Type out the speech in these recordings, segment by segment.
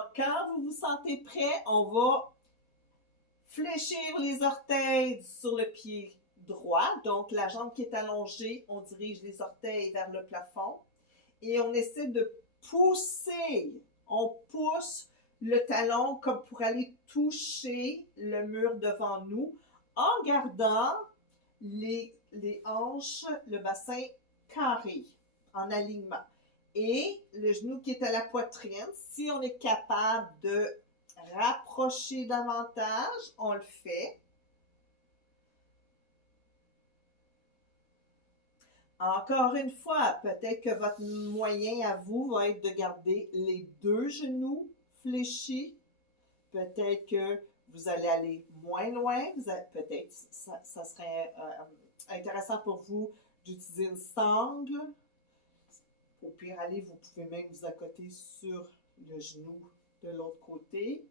Alors, quand vous vous sentez prêt, on va fléchir les orteils sur le pied droit. Donc, la jambe qui est allongée, on dirige les orteils vers le plafond. Et on essaie de pousser. On pousse le talon comme pour aller toucher le mur devant nous en gardant les hanches, le bassin carré, en alignement. Et le genou qui est à la poitrine, si on est capable de rapprocher davantage, on le fait. Encore une fois, peut-être que votre moyen à vous va être de garder les deux genoux fléchis. Peut-être que vous allez aller moins loin. Peut-être ça serait intéressant pour vous d'utiliser une sangle. Au pire aller, vous pouvez même vous accoter sur le genou de l'autre côté.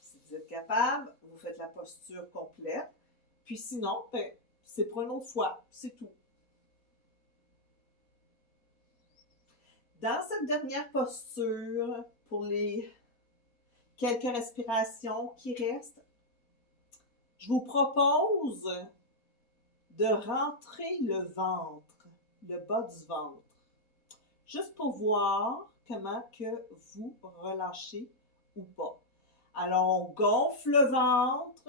Si vous êtes capable, vous faites la posture complète. Puis sinon, ben, c'est pour une autre fois, c'est tout. Dans cette dernière posture, pour les quelques respirations qui restent, je vous propose de rentrer le ventre, le bas du ventre, juste pour voir comment que vous relâchez ou pas. Alors, on gonfle le ventre,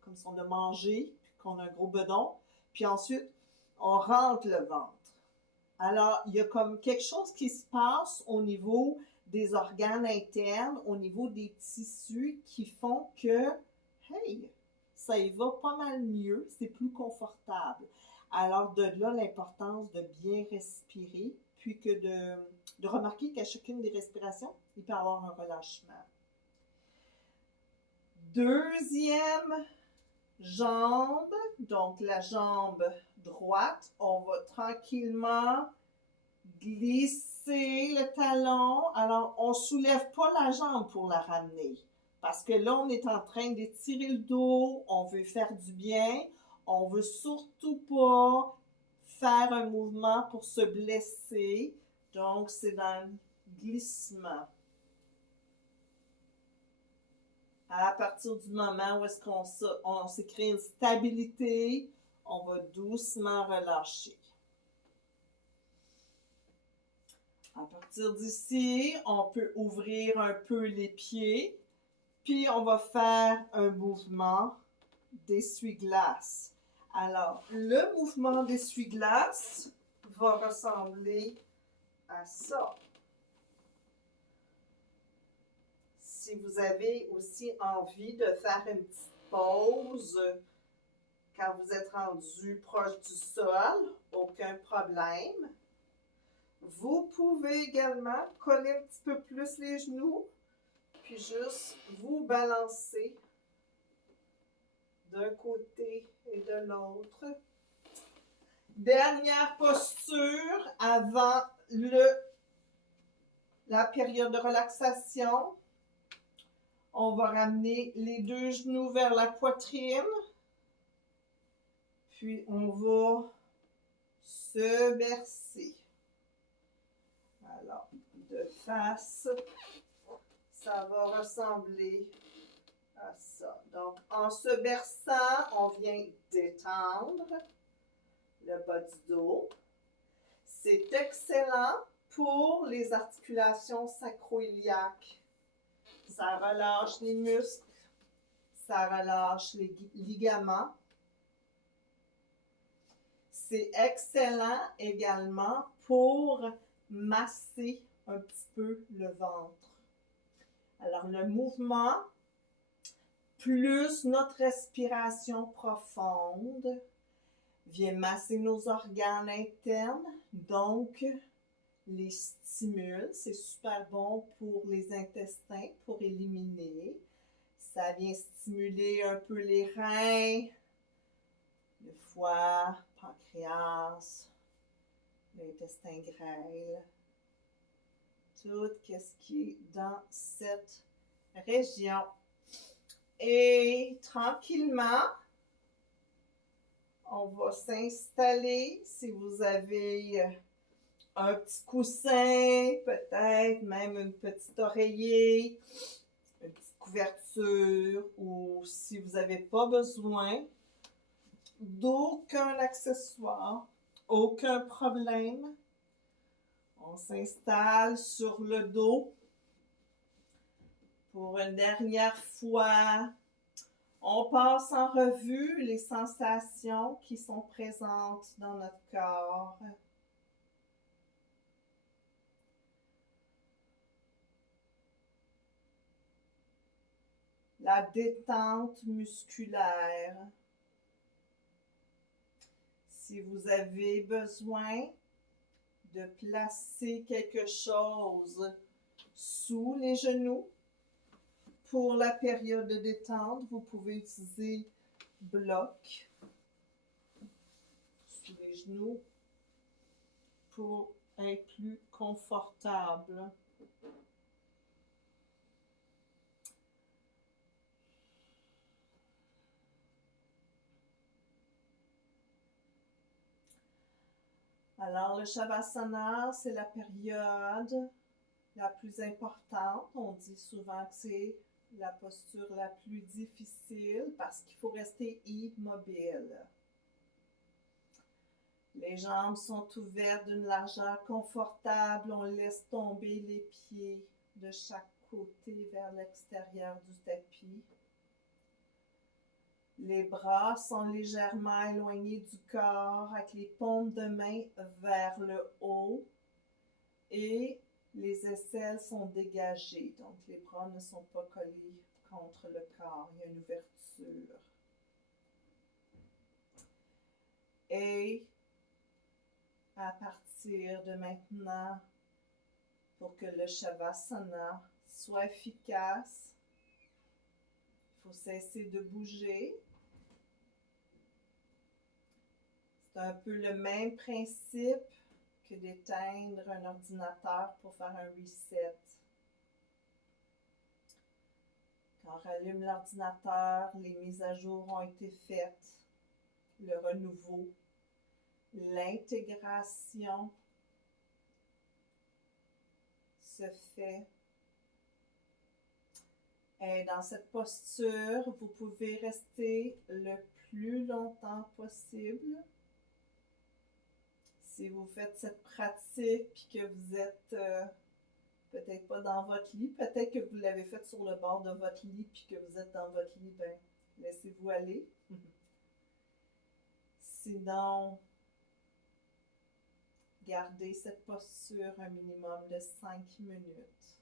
comme si on a mangé, puis qu'on a un gros bedon, puis ensuite, on rentre le ventre. Alors, il y a comme quelque chose qui se passe au niveau des organes internes, au niveau des tissus qui font que, hey, ça y va pas mal mieux, c'est plus confortable. Alors, de là, l'importance de bien respirer, puis que de remarquer qu'à chacune des respirations, il peut y avoir un relâchement. Deuxième jambe, donc la jambe droite, on va tranquillement glisser le talon. Alors, on ne soulève pas la jambe pour la ramener. Parce que là, on est en train d'étirer le dos, on veut faire du bien, on veut surtout pas faire un mouvement pour se blesser. Donc, c'est dans le glissement. À partir du moment où est-ce qu'on s'est créé une stabilité, on va doucement relâcher. À partir d'ici, on peut ouvrir un peu les pieds, puis on va faire un mouvement d'essuie-glace. Alors, le mouvement d'essuie-glace va ressembler à ça. Si vous avez aussi envie de faire une petite pause quand vous êtes rendu proche du sol, aucun problème. Vous pouvez également coller un petit peu plus les genoux, puis juste vous balancer d'un côté et de l'autre. Dernière posture avant la période de relaxation. On va ramener les deux genoux vers la poitrine. Puis on va se bercer. Alors, de face, ça va ressembler à ça. Donc, en se berçant, on vient détendre le bas du dos. C'est excellent pour les articulations sacro-iliaques. Ça relâche les muscles, ça relâche les ligaments. C'est excellent également pour masser un petit peu le ventre. Alors, le mouvement, plus notre respiration profonde, vient masser nos organes internes, donc les stimule. C'est super bon pour les intestins, pour éliminer. Ça vient stimuler un peu les reins, le foie, pancréas, l'intestin grêle, tout ce qui est dans cette région. Et tranquillement, on va s'installer. Si vous avez un petit coussin, peut-être même une petite oreiller, une petite couverture, ou si vous n'avez pas besoin d'aucun accessoire, aucun problème. On s'installe sur le dos. Pour une dernière fois, on passe en revue les sensations qui sont présentes dans notre corps. La détente musculaire. Si vous avez besoin de placer quelque chose sous les genoux, pour la période de détente, vous pouvez utiliser bloc sous les genoux pour être plus confortable. Alors, le Shavasana, c'est la période la plus importante. On dit souvent que c'est la posture la plus difficile parce qu'il faut rester immobile. Les jambes sont ouvertes d'une largeur confortable. On laisse tomber les pieds de chaque côté vers l'extérieur du tapis. Les bras sont légèrement éloignés du corps avec les paumes de main vers le haut et les aisselles sont dégagées. Donc, les bras ne sont pas collés contre le corps. Il y a une ouverture. Et à partir de maintenant, pour que le Shavasana soit efficace, il faut cesser de bouger. C'est un peu le même principe que d'éteindre un ordinateur pour faire un reset. Quand on rallume l'ordinateur, les mises à jour ont été faites, le renouveau, l'intégration se fait. Et dans cette posture, vous pouvez rester le plus longtemps possible. Si vous faites cette pratique puis que vous êtes peut-être pas dans votre lit, peut-être que vous l'avez faite sur le bord de votre lit puis que vous êtes dans votre lit, ben laissez-vous aller. Sinon, gardez cette posture un minimum de 5 minutes.